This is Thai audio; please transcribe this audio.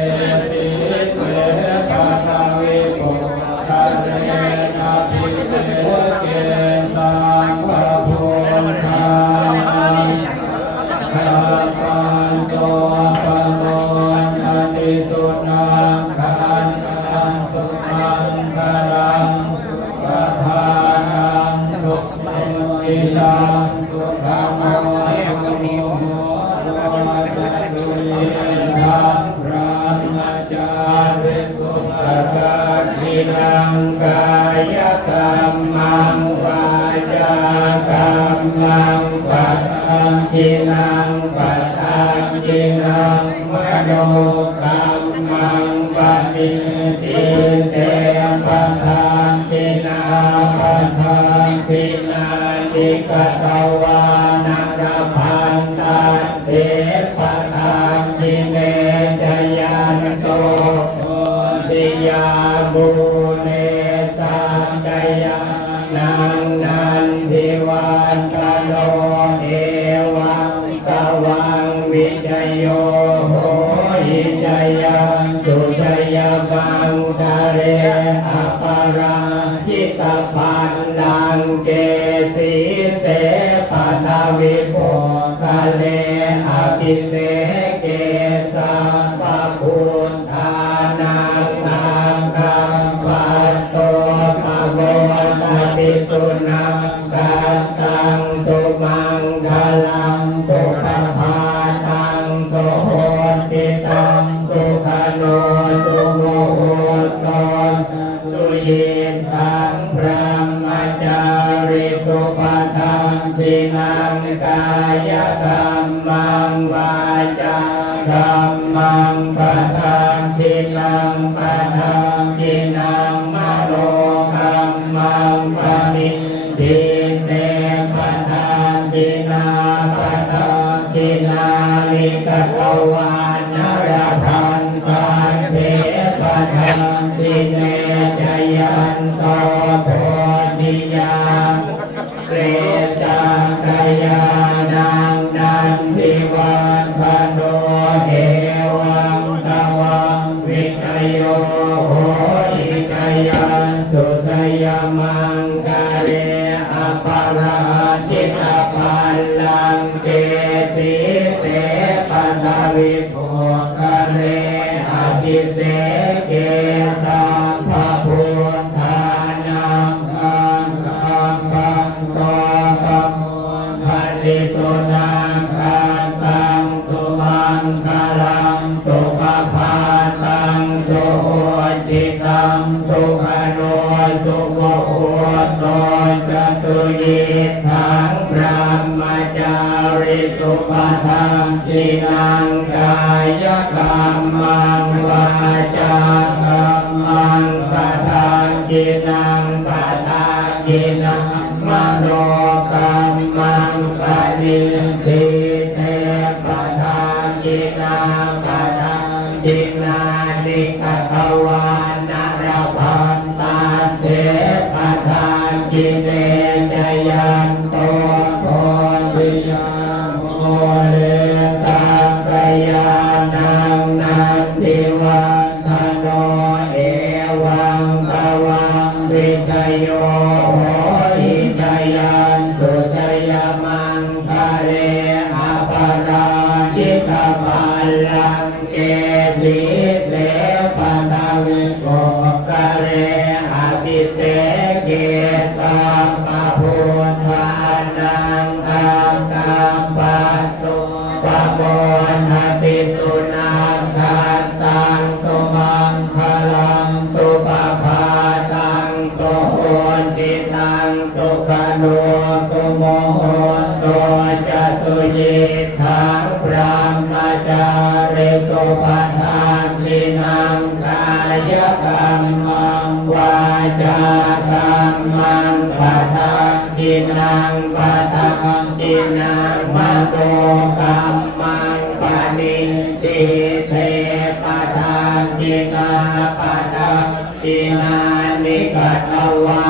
สิ นังกายกรรมังวาจากรรมังปัตตังกินังปัตตังกินังมโนกรรมังปฏิทิเตปะทานตินาปะทานตินาติกะตวา จิตาพันดังเกสีเสปะทาวิโภกะเลอภิเสเกสัมปะพุทธานังนามกัมปัตโตปะโมตติสุนังกันตังสุมังคล ยิทังพระมจาริสุปทังทินังกายกรรมังวาจากรรมังปะทังทินังปะทังทินังมโนกรรมังปณิทิเตปะทังทินา สุสยมังกะเรอปาราชิตาปัล งสุขภาตังสุโหติตังสุขโนสุโมโหโตจะสุยิทังพระมจาริสุปทังจินังกายกรรมังวาจากรรมังปะทาจินังปะทาจิน ปะทานจินานิกตวานรพันตันเทปะทานจิเนจยันโตโพธิยามโมเลสังกยานังนันทิวันทโนเอวังตวังวิจโย ลังเกสีเลปนาวิโกกะเรอภิเสเกสัมปะพุทธานังตังกัมปะ ริสุปทานตินังกายกรรมังวาจากรรมังปะทังตินังปะทังตินังมโนกรรมังปะนิติเทปะทังตินาปะทังตินานิกัตวา